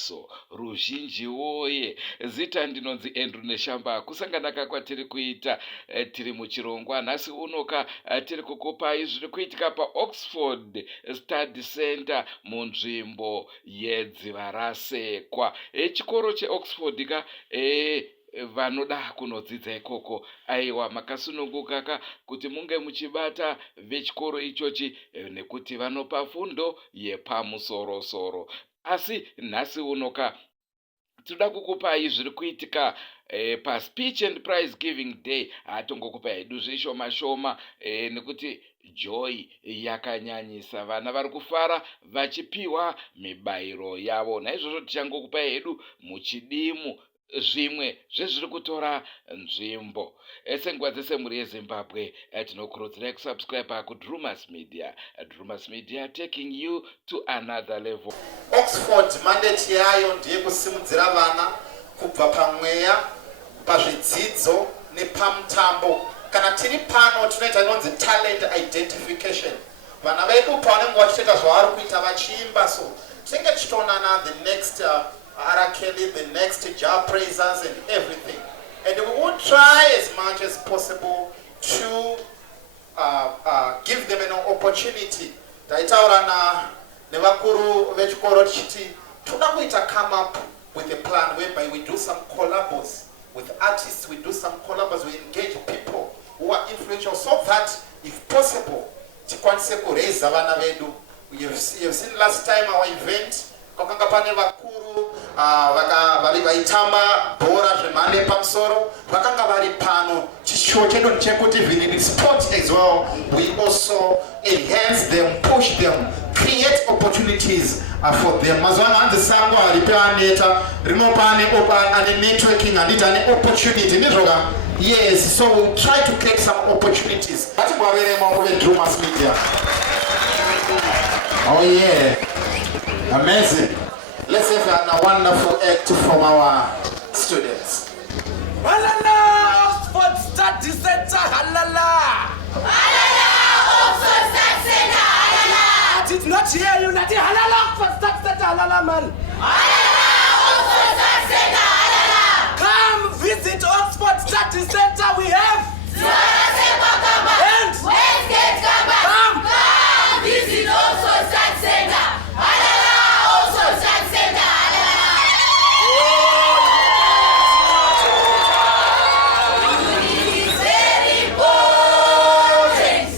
meso ruzhinji woye. Zita ndinonzi Andrew Neshamba. Kusanganaka kwatiri kuita tiri muchirongwa nhasi unoka tiri kukupai zviri kuitika paOxford Study Center munzvimbo yedziva rasekwa. Chikoro cheOxford ka vanoda kunodzidza ikoko aiwa makasununguka kuti munge muchibata vechikoro ichochi nekuti vanopa fundo yepamusoro-soro. Asi nhasi unoka toda kukupai zviri kuitika paSpeech and Prize Giving Day. Hatongokupai hedu zvishoma nekuti joy yakanyanyisa, vana vari kufara vachipiwa mibairo yavo. Naizvozvo tichangokupai hedu muchidimu zvimwe zvezviri kutora nzvimbo. Senguva dzese muri yeZimbabwe tinokurudzirai kusubscribe kuDrumas Media. Drumas Media taking you to another level. Oxford mandate yayo ndiye kusimudzira vana kubva pamweya, pazvidzidzo nepamutambo. Kana tiri pano tunoita inonzi talent identification. Vana vedu pavanenge vachiita zvavari kuita vachiimba, so tinenge tichitoonana the next R. Kelly, the next Jah praisers and everything. And we will try as much as possible to give them an opportunity. Taitaurana nevakuru vechikoro tichiti toda kuita come up with a plan whereby we do some collabos with artists, we do some collabos, we engage people who are influential so that if possible tikwanise kureza vana vedu. You've seen last time our event kwakanga pane vakuru vari vaitamba bhora zvemhando yepamusoro vakanga vari pano. Chishuwo chedu ndechekuti even in sport as well we also enhance them, push them, create opportunities for them. Mazuva ano hanzi sango haripe aneta rinopa ane networking handiti ane opportunity ndizvoka. Yes, so we'll try to create some opportunities. Ngatingwavere maoko veDrumas Media. Oh yeah, amazing. Let's have a wonderful act from our students. Halala, Oxford Study Center, halala. Halala, Oxford Study Center, halala. I did not hear you, Nati. Halala, Oxford Study Center, halala, man. Halala, Oxford Study Center, halala. Come visit Oxford Study Center, we have. And Westgate Kamba. Come visit Oxford Study Center. Halala, Oxford Study Center, halala. Unity is very important.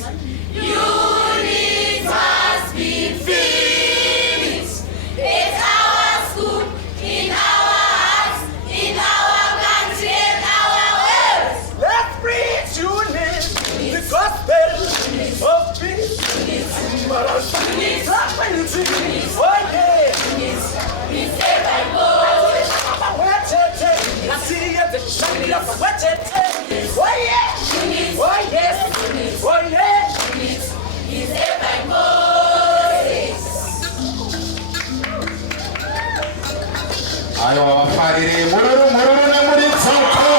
Unity must be finished. It's our school, in our hearts, in our country and our world. Let's preach unity, the gospel of peace. Oh yeah. We say by God. Oh yeah. Oh yes. Oh yeah. We say by Moses. Aiwa vafarire mururu nemuridzoka.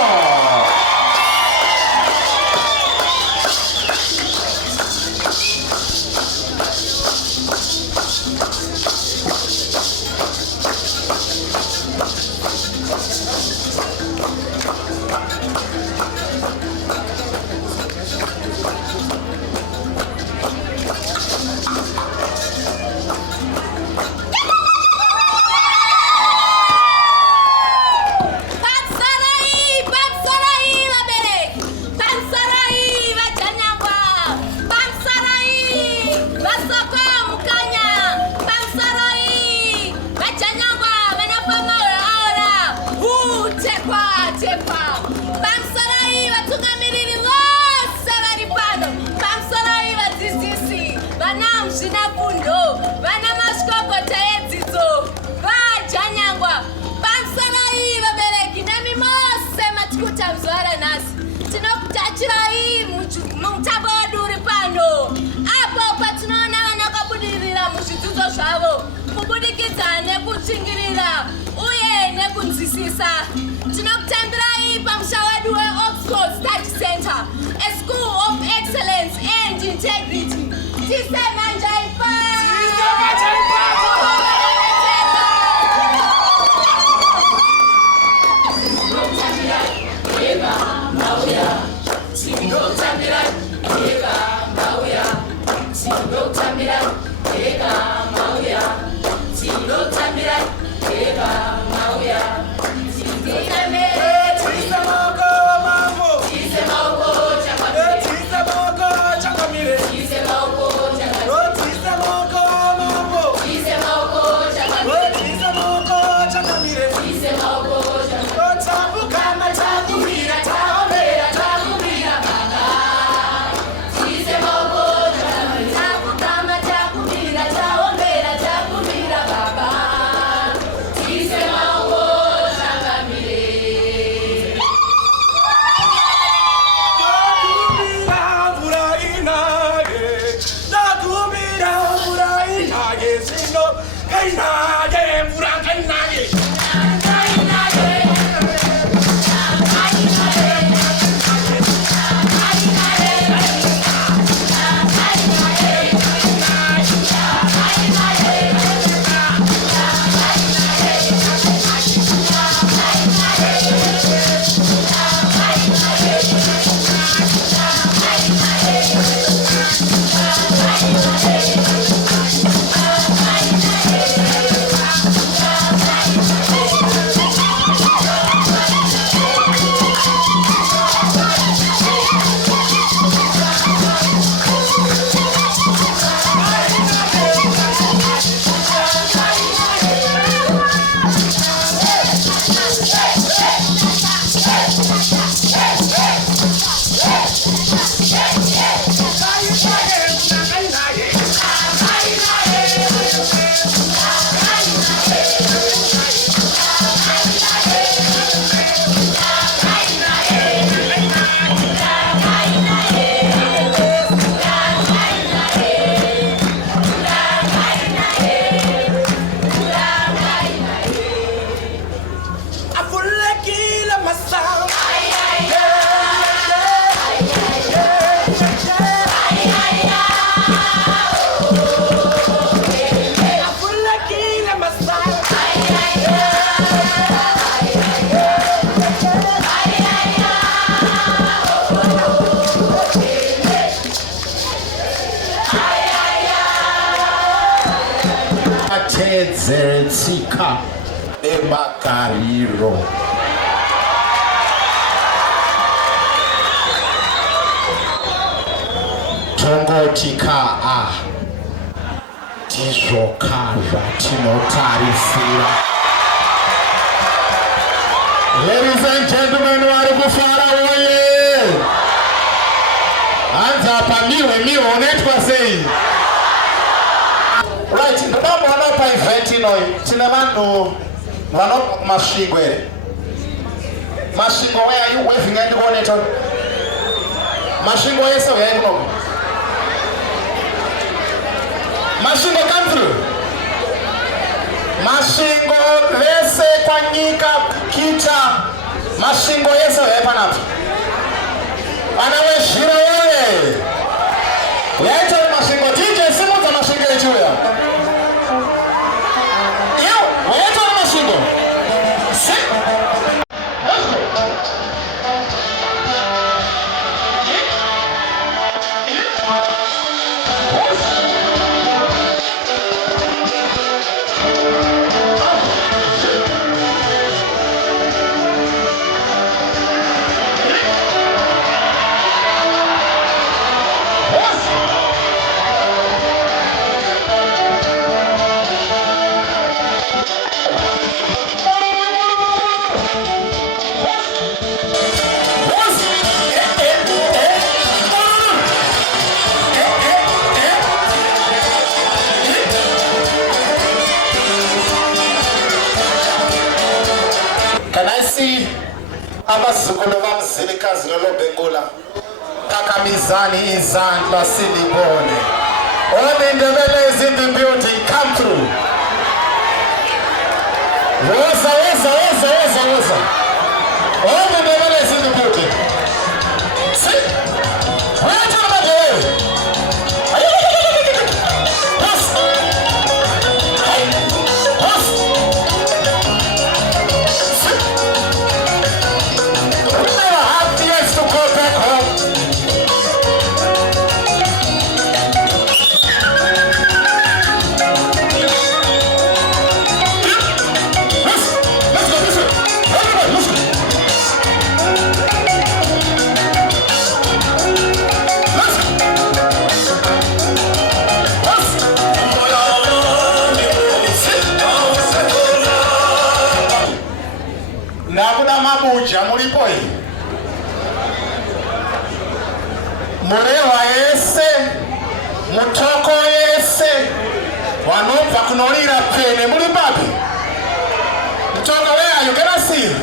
Tinokutambira pamusha wedu weOxford Study Center, a school of excellence and integrity. Tise manja ipa. manyika emagariro. Tongoti kaa tizvokazva tinotarisira. Ladies and gentlemen, vari kufara oye. Hanza apa miwe unoitwa sei? Right, ndoda pa event inoyi. Tine vanhu vanobva kumasvingo here. Masvingo, where are you waving and going it on? Masvingo yese where are you going? Masvingo, come through. Masvingo vese kwa nyika kita. Masvingo yese where panapa. Anawe shira wewe. Yaita masvingo DJ simuza masvingo echuya. Yo, yaita masvingo. Si. Can I see abazukulu bamzilikazi lolobengula takamizani izandla silibone. All the Ndebelez in the building, come through. Woza. All the Ndebelez in the building. See? Where are you talking about the way? Nakuda mabuja mulipoi. Murewa yese, mutoko yese, wanobva kunolira pene mulipapi. Mutoko, where are you? Can I see you?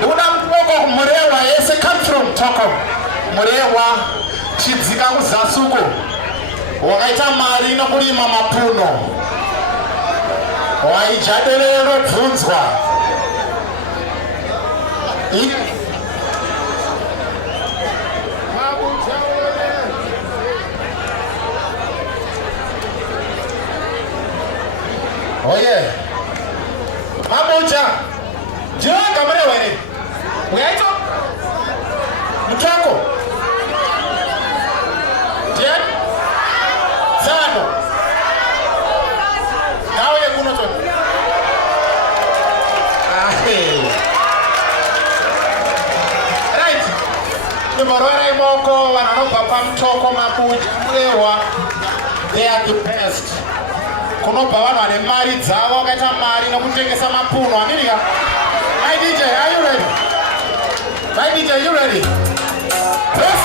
Nakuda mutoko murewa yese, come through mutoko. Murewa chidzika kuzasuku. Wakaita mari nokulima mapuno. Waijaderero bvunzwa. Oh yeah. Mabuja. Jua kamera wewe. Uyaito? Mtako. Jen? Zano. Gawe kuno to. Right. Nimorora imoko wananopa pamtoko mabuja mlewa. They are the best. Kunopa vanhu vane mari dzavo vakaita mari nokutengesa mapuno America. My DJ, are you ready? My DJ, are you ready? Yes.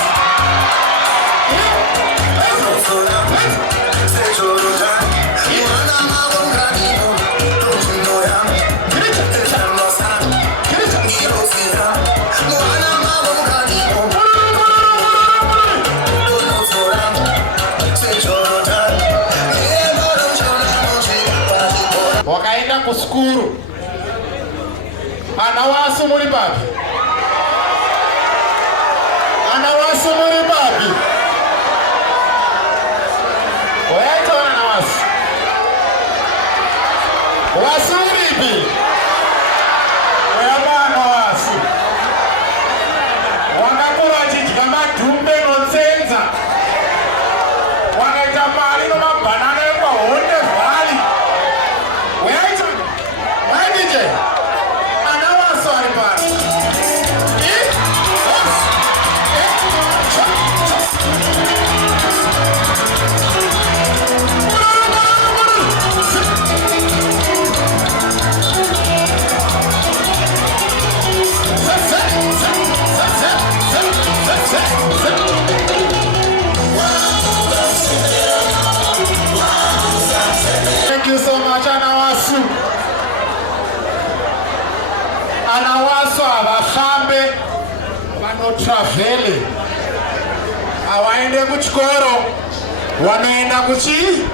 Wakaenda kuskuru. Anawasu mulipapi. Anawasu mulipapi. Waito anawasu. Wasu mulipi. Wayama anawasu. Wakakura chichika madumbe nonsenza. Wakaita mali no mabanana kwa honde vali. Waito Ana waso avafambe vanotravhele havaende kuchikoro vanoenda kuchi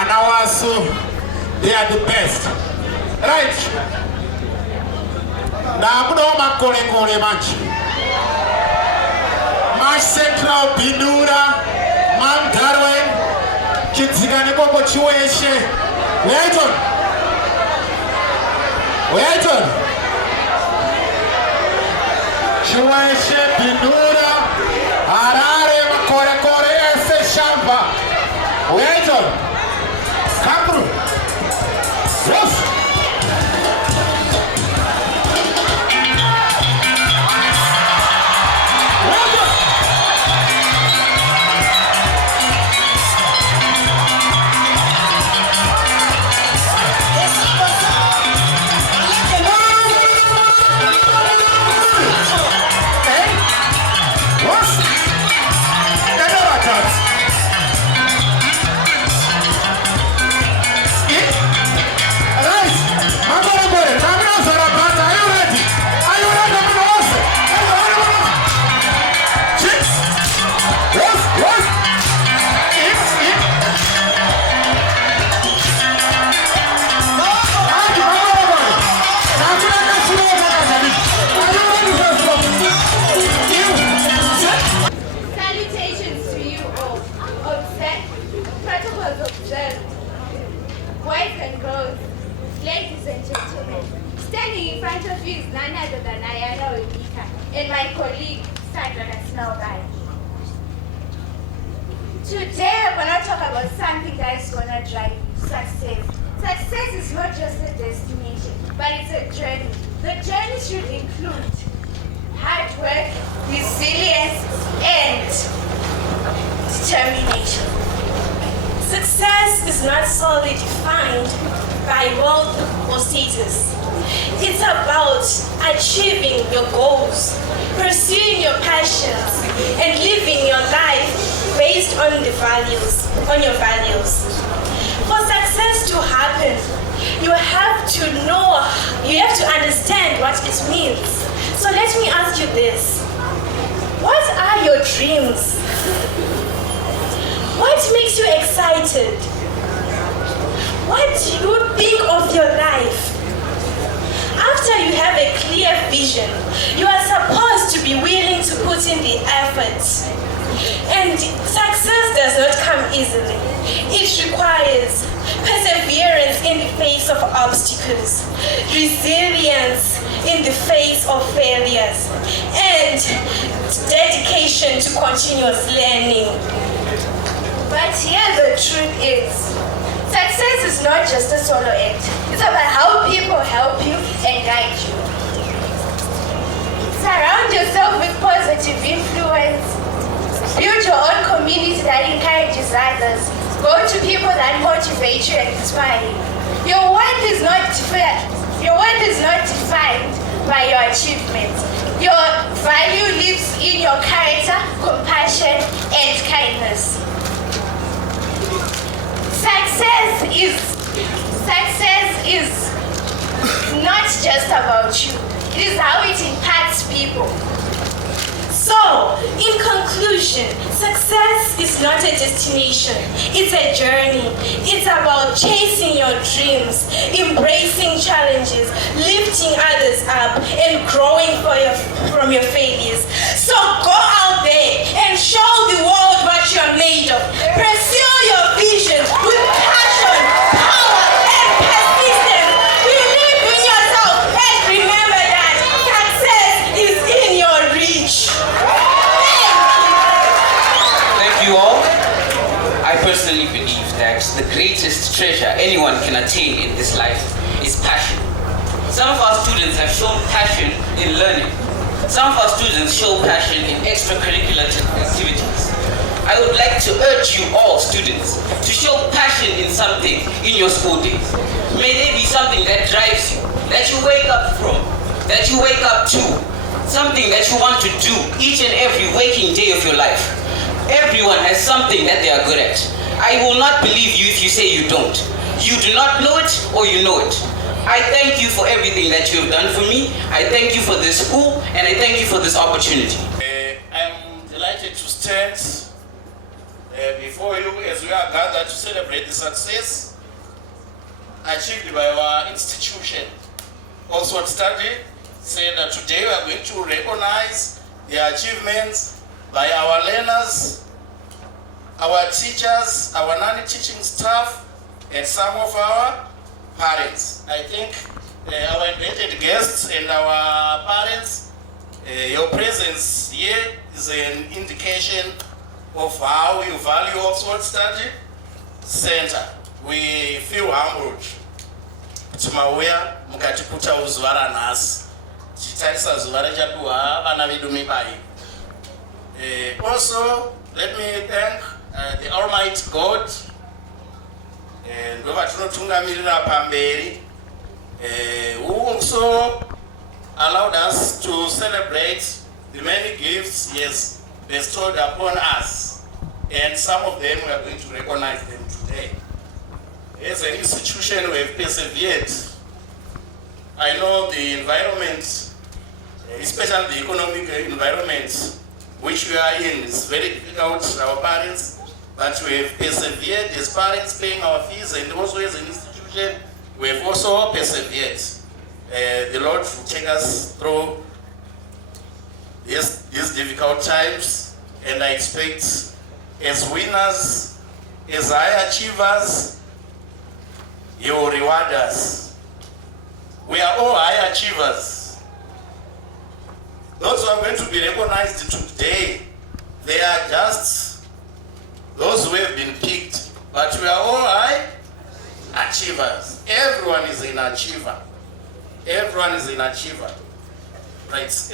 ana waso they are the best right ndakudawo makore manje Central Bindura Mount Darwin chidzika nekoko chiweshe Waiton chiweshe Bindura Harare makore ese shamba Waiton Kapru yes Ladies and gentlemen, standing in front of you is none other than Ayana Webika and my colleague Sandra Snowby. Today we're going to talk about something that is going to drive success. Success is not just a destination, but it's a journey. The journey should include hard work, resilience, and determination. Success is not solely defined by wealth or status. It's about achieving your goals, pursuing your passions, and living your life based on your values. For success to happen, you have to understand what it means. So let me ask you this. What are your dreams? What makes you excited? What do you think of your life? After you have a clear vision, you are supposed to be willing to put in the effort. And success does not come easily. It requires perseverance in the face of obstacles, resilience in the face of failures, and dedication to continuous learning. But here the truth is, success is not just a solo act. It's about how people help you and guide you. Surround yourself with positive influence. Build your own community that encourages others. Go to people that motivate you and inspire you. Your worth is not defined by your achievements. Your value lives in your character, compassion, and kindness. Success is not just about you. It is how it impacts people. So, in conclusion, success is not a destination, it's a journey. It's about chasing your dreams, embracing challenges, lifting others up, and growing from your failures. So go out there and show the world what you're made of. Pursue your vision with passion, power, and persistence. Believe in yourself and remember that success is in your reach. Thank you all. I personally believe that the greatest treasure anyone can attain in this life is passion. Some of our students have shown passion in learning. Some of our students show passion in extracurricular activities. I would like to urge you all students to show passion in something in your school days. May there be something that drives you, that you wake up from, that you wake up to, something that you want to do each and every waking day of your life. Everyone has something that they are good at. I will not believe you if you say you don't. You do not know it or you know it. I thank you for everything. everything that you have done for me. I thank you for this school, and I thank you for this opportunity. I'm delighted to stand before you as we are gathered to celebrate the success achieved by our institution. Also study said that today we are going to recognize the achievements by our learners, our teachers, our non-teaching staff, and some of our parents. I think our invited guests and our parents, your presence here is an indication of how you value Oxford Study Center. We feel humbled kuti mauya mukatikuta uzuva ranhasi tichitarisa zuva rechaduhwa vana vedu mibai. Also, let me thank the Almighty God ndovatinotungamirira pamberi, who also allowed us to celebrate the many gifts He has bestowed upon us, and some of them we are going to recognize them today. As an institution, we have persevered. I know the environment, especially the economic environment which we are in, is very difficult for our parents, but we have persevered as parents paying our fees, and also as an institution, we have also persevered. The Lord will take us through these difficult times, and I expect as winners, as high achievers, He will reward us. We are all high achievers. Those who are going to be recognized today, they are just those who have been picked, but we are all high achievers. Everyone is an achiever. Everyone is an achiever. Right.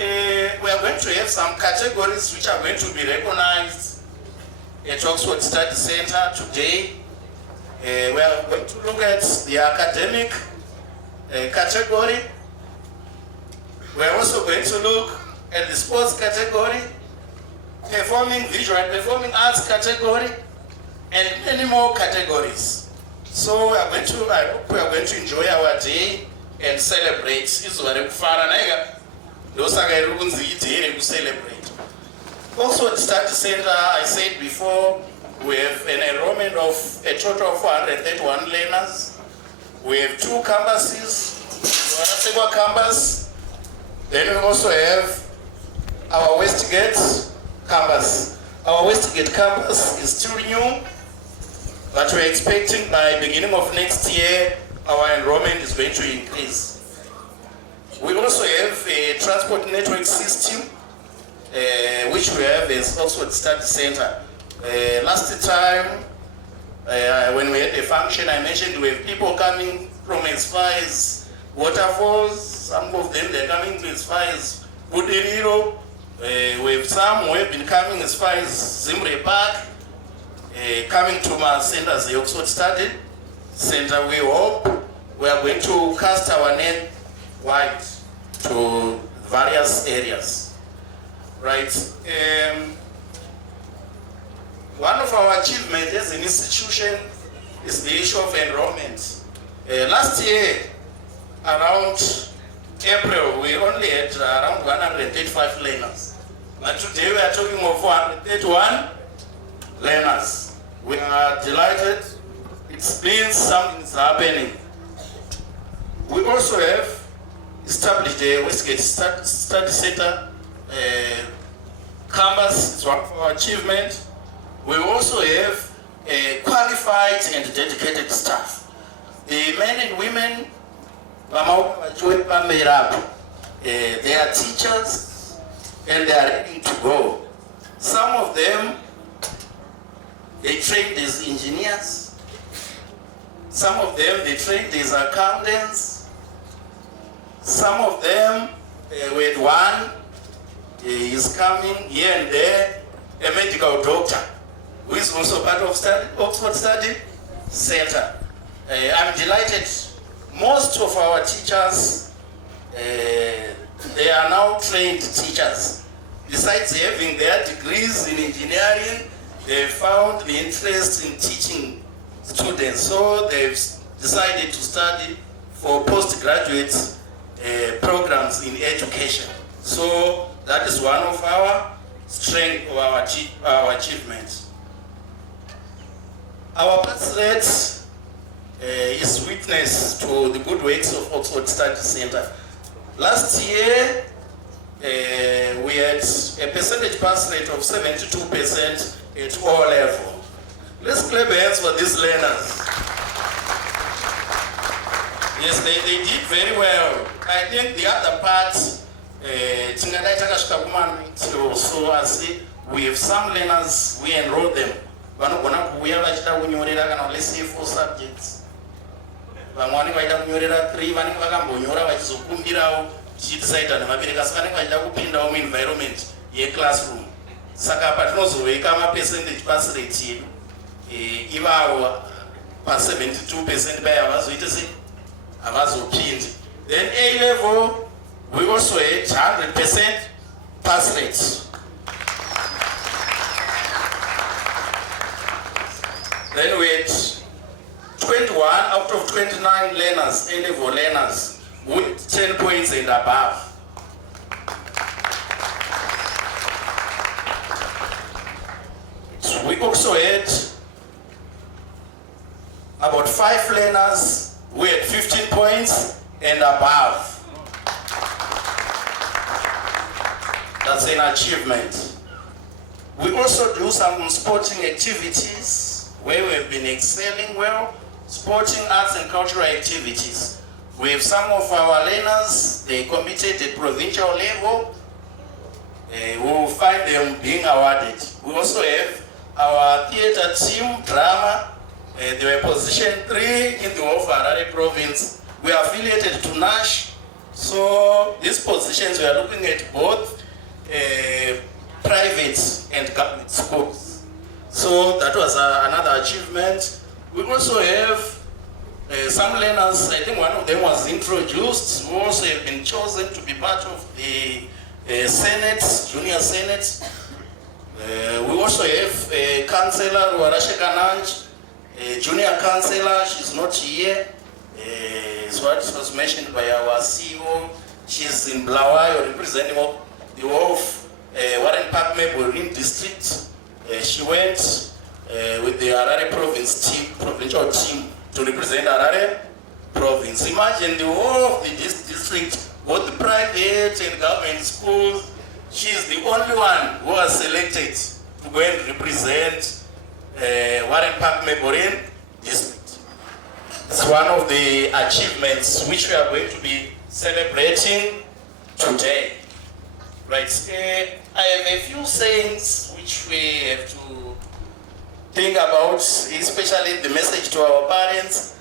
We are going to have some categories which are going to be recognized at Oxford Study Center today. We are going to look at the academic category. We are also going to look at the sports category, visual and performing arts category, and many more categories. So we are going to, I hope we are going to enjoy our day and celebrate. Celebrate. Also at Study Center, I said before, we have an enrollment of a total of 431 learners. We have 2 campuses, Sewa campus. Then we also have our Westgate campus. Our Westgate campus is still new, but we're expecting by beginning of next year, our enrollment is going to increase. We also have a transport network system, which we have as Oxford Study Center. Last time, when we had a function, I mentioned we have people coming from as far as Waterfalls. Some of them, they're coming to as far as Buderiro. We have some who have been coming as far as Zimbre Park, coming to my centers, the Oxford Study Center. We hope we are going to cast our net wide to various areas. Right. One of our achievements as an institution is the issue of enrollment. Last year, around April, we only had around 135 learners. But today we are talking of 431 learners. We are delighted. It means something is happening. We also have established a Westgate Study Center campus. It's one of our achievements. We also have qualified and dedicated staff. The men and women, they are teachers and they are ready to go. Some of them, they trained as engineers. Some of them, they trained as accountants. Some of them, we had one, is coming here and there, a medical doctor, who is also part of Oxford Study Center. I'm delighted. Most of our teachers, they are now trained teachers. Besides having their degrees in engineering, they found the interest in teaching students. So they've decided to study for postgraduate programs in education. So that is one of our strength of our achievements. Our pass rate is witness to the good works of Oxford Study Center. Last year, we had a percentage pass rate of 72% at all level. Let's clap hands for these learners. Yes, they did very well. I think the other part, so I see we have some learners, we enroll them. Let's say 4 subjects. Vamwani vaida kunyorera 3 vanenge vakambonyora vachizokumbirawo chichisaita nemabereki asi vanenge vachida kupindawo muenvironment yeclassroom. Saka apa tinozoveka mapercentage pass rate yedu ivavo pa72% baya havazoite sei havazopindi. Then A level we also had 100% pass rate. Then we had 21 out of 29 learners, A-level learners, with 10 points and above. So we also had about 5 learners who had 15 points and above. That's an achievement. We also do some sporting activities where we have been excelling well. Sporting, arts and cultural activities. We have some of our learners, they competed at provincial level. We will find them being awarded. We also have our theatre team, drama. They were position 3 in the whole of Harare province. We are affiliated to NASH. So these positions we are looking at both private and government schools. So that was another achievement. We also have some learners, I think one of them was introduced, who also have been chosen to be part of the Senate, Junior Senate. We also have a councillor, Warashe Kananj, a junior councillor, she's not here. It's what was mentioned by our CEO. She's in Blawayo, representing the whole of Warren Park Maburin district. She went with the Harare province team, provincial team, to represent Harare province. Imagine the whole of the district, both the private and government schools. She is the only one who was selected to go and represent Warren Park Maburin district. It's one of the achievements which we are going to be celebrating today. Right. I have a few sayings which we have to think about, especially the message to our parents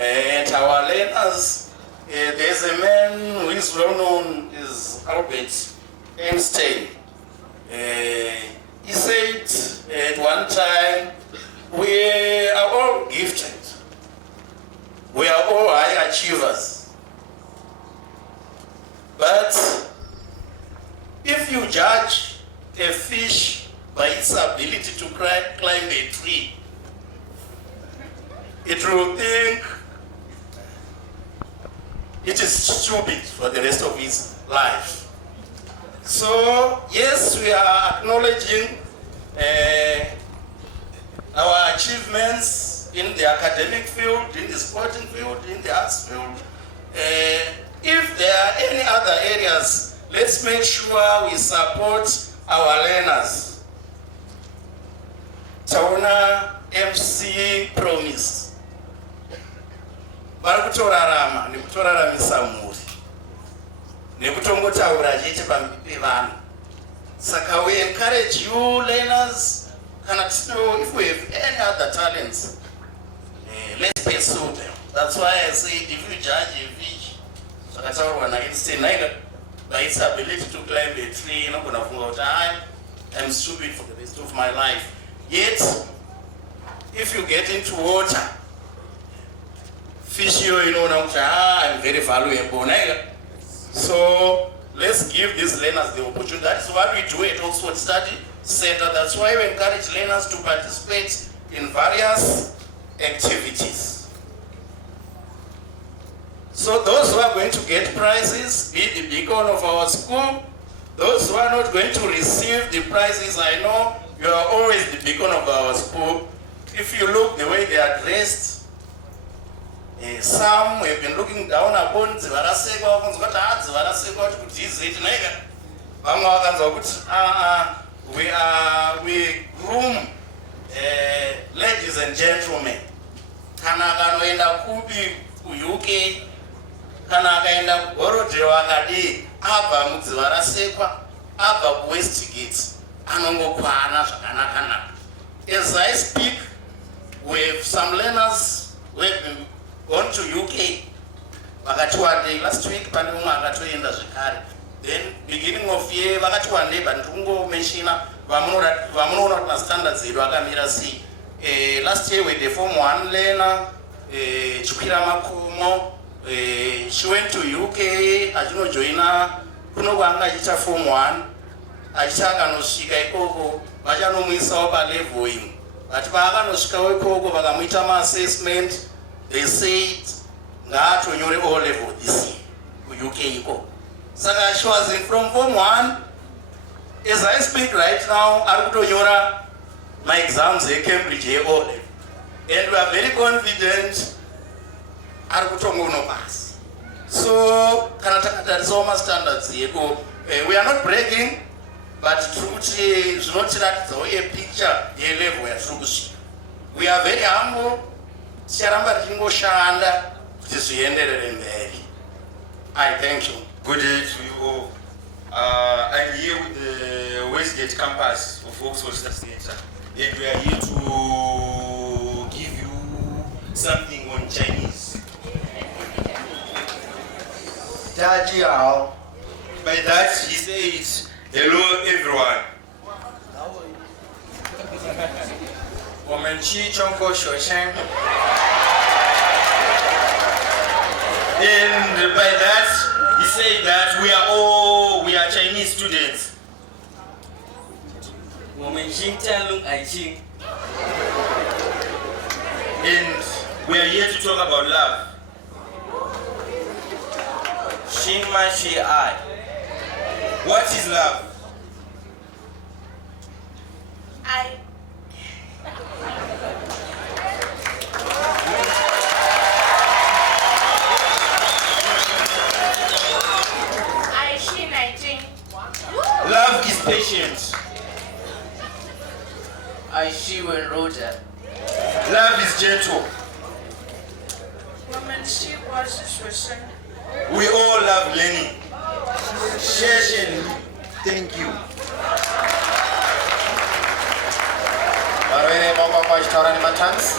and our learners. There's a man who is well known as Albert Einstein. He said at one time, we are all gifted. We are all high achievers. But if you judge a fish by its ability to climb a tree, it will think it is stupid for the rest of its life. So, yes, we are acknowledging our achievements in the academic field, in the sporting field, in the arts field. If there are any other areas, let's make sure we support our learners. Taona MC promise. Vari kutorarama nekutoraramisa mhuri nekutongotaura chete pamberi pevanhu. Saka we encourage you learners, if we have any other talents, let's pursue them. That's why I said if you judge a fish, zvakataurwa naEinstein, by its ability to climb a tree, you're not going to think about I'm stupid for the rest of my life. Yet, if you get into water, fish I'm very valuable. So let's give these learners the opportunity. That is what we do at Oxford Study Center. That's why we encourage learners to participate in various activities. So those who are going to get prizes, be the beacon of our school. Those who are not going to receive the prizes, I know you are always the beacon of our school. If you look the way they are dressed, some have been looking down upon Zvarasekwa, we groom ladies and gentlemen. Kana kanoenda kubi UK, kana akaenda kugorodhewa akadi abva mudzivarasekwa, abva kuWestgate, anongokwana zvakanaka. As I speak, we have some learners who have been gone to UK. Vakati one day, last week, pane umwe akatoenda zvekare. Then, beginning of year, vakati one day, but ndingomeshina, vamunoona kuti mastandards edu akamira sei. Last year, we did Form 1 learner, Chukira Makumo, she went to UK, achinojoina, kunokwanga achiita Form 1, achakanosvika ikoko, vachanomwisawo palevel imwe. But paakanosvikawo ikoko, vakamuita ma-assessment, they said, ngaatonyore O level this year, ku-UK iko. Saka she was in from Form 1, as I speak right now, ari kutonyora my exams at Cambridge O level. And we are very confident ari kutongono pass. So, kana takatariswa ma-standards yeko, we are not bragging, but truly, zvinotiratidzawo a picture ye-level yatiri kusvika. We are very humble, ticharamba tichingoshanda kuti zvienderere mberi. I thank you. Good day to you all. I'm here with the Westgate campus of Oxford State Center, and we are here to give you something on Chinese. By that, he says, hello everyone. And by that, he said that we are Chinese students. And we are here to talk about love. What is love? Love is patient. Love is gentle. We all love learning. Session. Thank you. Varwere vava vachitaura nematanzi.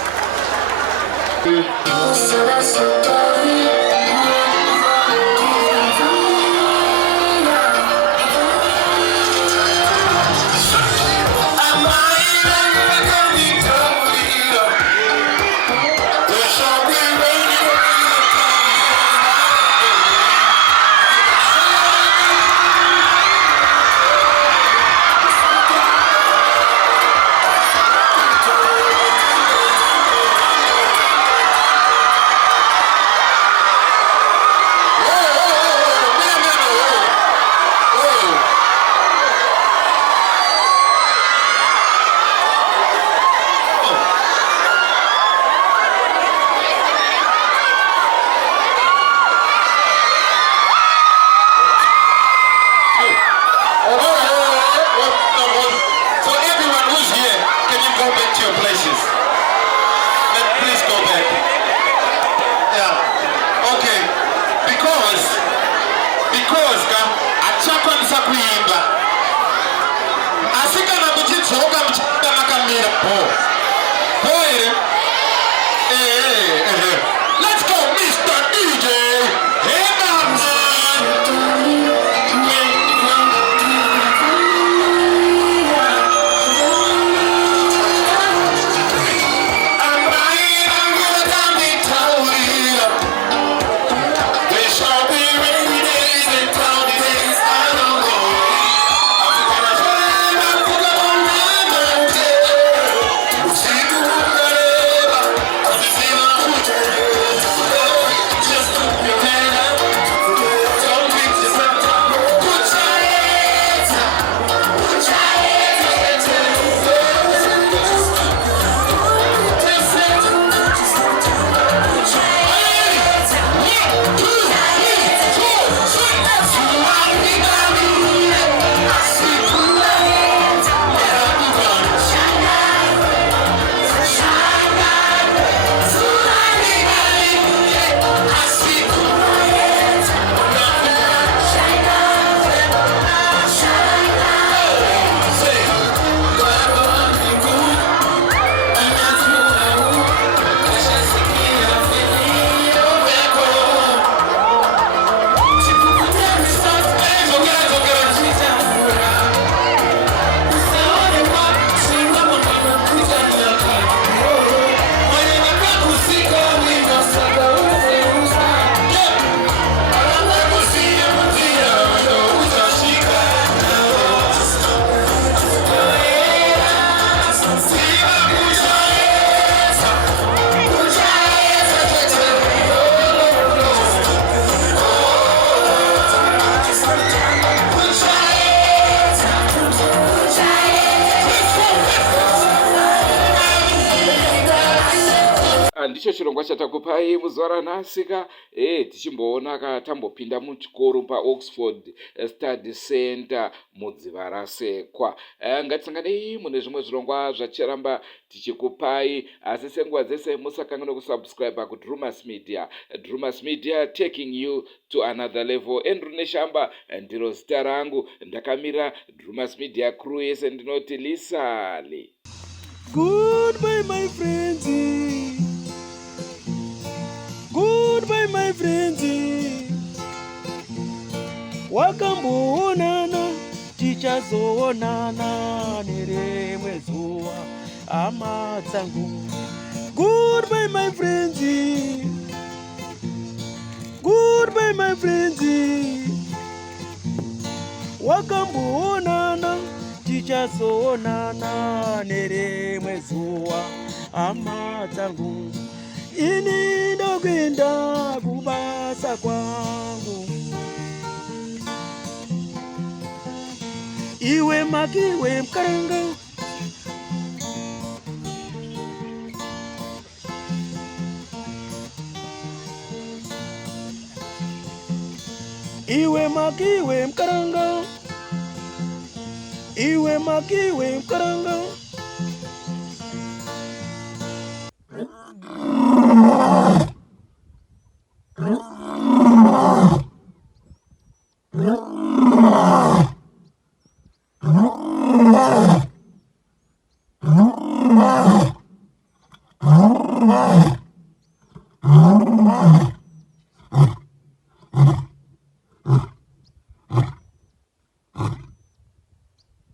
Let's go, Mr. DJ. Hey, we shall be ready and ndicho chirongwa chatakupai muzuva ranhasika. Tichimboona tambopinda muchikoro paOxford Study Center mudziva rasekwa. Ngatisanganei mune zvimwe zvirongwa zvachiramba tichikupai, asi senguva dzese musakanganwe kusubscribe kuDrumas Media. Drumas Media taking you to another level. Andrew Neshamba ndiro zita rangu, ndakamira Drumas Media crew yese ndinoti lisale. Goodbye my friends. Goodbye my friends. Wakamboonana tichazoonana nerimwe zuva hama dzangu. Goodbye my friends. Goodbye my friends. Wakamboonana tichazoonana nerimwe zuva hama dzangu. Ini ndokwenda kubasa kwangu. Iwe makiwe mkaranga. Iwe makiwe mkaranga. Iwe makiwe mkaranga.